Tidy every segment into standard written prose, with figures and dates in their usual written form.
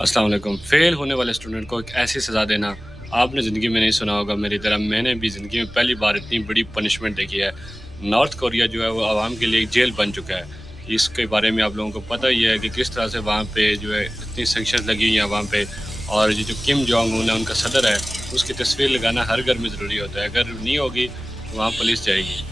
السلام علیکم۔ فیل ہونے والے اسٹوڈنٹ کو ایک ایسی سزا دینا آپ نے زندگی میں نہیں سنا ہوگا میری طرح، میں نے بھی زندگی میں پہلی بار اتنی بڑی پنشمنٹ دیکھی ہے۔ نارتھ کوریا جو ہے وہ عوام کے لیے ایک جیل بن چکا ہے۔ اس کے بارے میں آپ لوگوں کو پتہ ہی ہے کہ کس طرح سے وہاں پہ جو ہے اتنی سینکشنز لگی ہوئی ہیں عوام پہ، اور یہ جو کم جونگ ان ہے ان کا صدر ہے، اس کی تصویر لگانا ہر گھر میں ضروری ہوتا ہے۔ اگر نہیں ہوگی تو وہاں پولیس جائے گی۔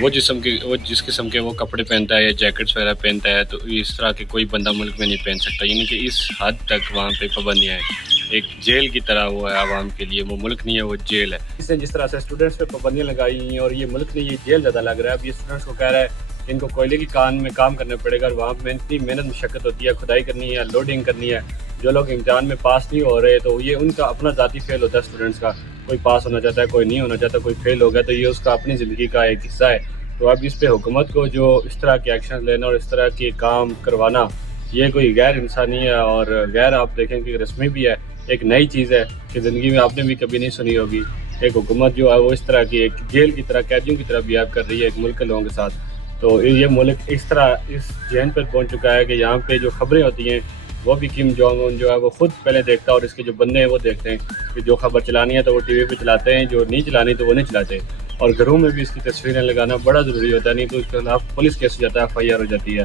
وہ جس قسم کے وہ کپڑے پہنتا ہے یا جیکٹس وغیرہ پہنتا ہے، تو اس طرح کے کوئی بندہ ملک میں نہیں پہن سکتا، یعنی کہ اس حد تک وہاں پہ پابندیاں ہیں۔ ایک جیل کی طرح وہ ہے عوام کے لیے، وہ ملک نہیں ہے، وہ جیل ہے۔ اس نے جس طرح سے اسٹوڈنٹس پہ پابندیاں لگائی ہیں اور یہ ملک نہیں، یہ جیل زیادہ لگ رہا ہے۔ اب یہ اسٹوڈنٹس کو کہہ رہا ہے کہ ان کو کوئلے کی کان میں کام کرنا پڑے گا، اور وہاں پہ اتنی محنت مشقت ہوتی ہے، کھدائی کرنی ہے، لوڈنگ کرنی ہے۔ جو لوگ امتحان میں پاس نہیں ہو رہے تو یہ ان کا اپنا ذاتی فیل ہوتا ہے اسٹوڈنٹس کا، کوئی پاس ہونا چاہتا ہے، کوئی نہیں ہونا چاہتا، کوئی فیل ہو گیا تو یہ اس کا اپنی زندگی کا ایک حصہ ہے۔ تو اب اس پہ حکومت کو جو اس طرح کے ایکشن لینا اور اس طرح کے کام کروانا، یہ کوئی غیر انسانی ہے اور غیر، آپ دیکھیں کہ رسمی بھی ہے، ایک نئی چیز ہے کہ زندگی میں آپ نے بھی کبھی نہیں سنی ہوگی۔ ایک حکومت جو ہے وہ اس طرح کی ایک جیل کی طرح، قیدیوں کی طرح بیہیو کر رہی ہے ایک ملک کے لوگوں کے ساتھ۔ تو یہ ملک اس طرح اس ذہن پر پہنچ چکا ہے کہ یہاں پہ جو خبریں ہوتی ہیں وہ بھی کم جونگ ان جو ہے وہ خود پہلے دیکھتا ہے، اور اس کے جو بندے ہیں وہ دیکھتے ہیں کہ جو خبر چلانی ہے تو وہ ٹی وی پہ چلاتے ہیں، جو نہیں چلانی تو وہ نہیں چلاتے۔ اور گھروں میں بھی اس کی تصویریں لگانا بڑا ضروری ہوتا ہے، نہیں تو اس کے خلاف پولیس کیس ہو جاتا ہے، FIR ہو جاتی ہے۔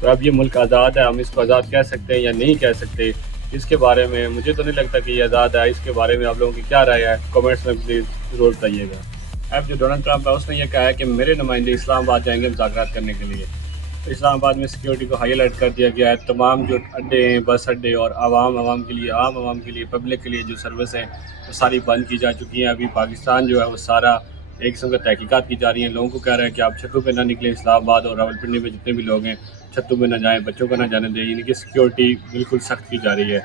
تو اب یہ ملک آزاد ہے، ہم اس کو آزاد کہہ سکتے ہیں یا نہیں کہہ سکتے، اس کے بارے میں مجھے تو نہیں لگتا کہ یہ آزاد ہے۔ اس کے بارے میں آپ لوگوں کی کیا رائے ہے، کامنٹس میں پلیز ضرور بتائیے گا۔ اب جو ڈونلڈ ٹرمپ ہے اس نے یہ کہا ہے کہ میرے نمائندے اسلام آباد جائیں گے مذاکرات کرنے کے لیے۔ اسلام آباد میں سیکیورٹی کو ہائی الرٹ کر دیا گیا ہے، تمام جو اڈے ہیں، بس اڈے اور عوام کے لیے، عام عوام کے لیے، پبلک کے لیے جو سروس ہیں وہ ساری بند کی جا چکی ہیں۔ ابھی پاکستان جو ہے وہ سارا ایک قسم کا تحقیقات کی جا رہی ہیں، لوگوں کو کہہ رہے ہیں کہ آپ چھتوں پہ نہ نکلیں، اسلام آباد اور راولپنڈی میں جتنے بھی لوگ ہیں چھتوں پہ نہ جائیں، بچوں کو نہ جانے دیں، یعنی کہ سیکیورٹی بالکل سخت کی جا رہی ہے۔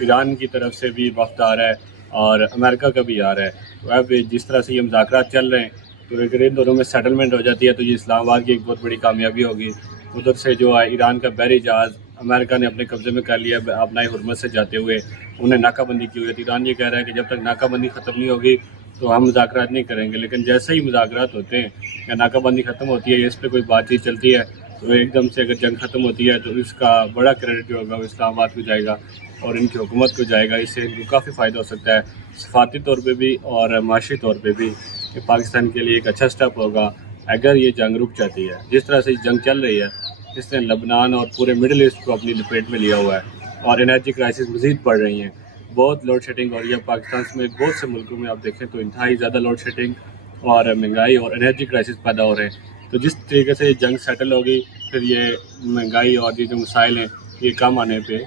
ایران کی طرف سے بھی وفد آ رہا ہے اور امریکہ کا بھی آ رہا ہے۔ تو اب جس طرح سے یہ مذاکرات چل رہے ہیں تو اگر ان دونوں میں سیٹلمنٹ ہو جاتی ہے تو یہ اسلام آباد کی ایک بہت بڑی کامیابی ہوگی۔ ادھر سے جو ہے ایران کا بحری جہاز امریکہ نے اپنے قبضے میں کر لیا اپنائی حرمت سے جاتے ہوئے، انہیں ناکہ بندی کی ہوئی ہے۔ ایران یہ کہہ رہا ہے کہ جب تک ناکہ بندی ختم نہیں ہوگی تو ہم مذاکرات نہیں کریں گے، لیکن جیسے ہی مذاکرات ہوتے ہیں یا ناکہ بندی ختم ہوتی ہے یا اس پہ کوئی بات چیت چلتی ہے تو ایک دم سے اگر جنگ ختم ہوتی ہے تو اس کا بڑا کریڈٹ جو ہوگا وہ اسلام آباد کو جائے گا اور ان کی حکومت کو جائے گا۔ اس سے ان کو کافی فائدہ ہو سکتا ہے، سفارتی طور پہ بھی اور معاشی طور پہ بھی، کہ پاکستان کے لیے ایک اچھا سٹیپ ہوگا اگر یہ جنگ رک جاتی ہے۔ جس طرح سے یہ جنگ چل رہی ہے اس نے لبنان اور پورے مڈل ایسٹ کو اپنی لپیٹ میں لیا ہوا ہے، اور انرجی کرائسس مزید بڑھ رہی ہیں، بہت لوڈ شیڈنگ ہو رہی ہے پاکستان میں۔ بہت سے ملکوں میں آپ دیکھیں تو انتہائی زیادہ لوڈ شیڈنگ اور مہنگائی اور انرجی کرائسس پیدا ہو رہے ہیں۔ تو جس طریقے سے یہ جنگ سیٹل ہوگی پھر یہ مہنگائی اور یہ جو مسائل ہیں یہ کم آنے پہ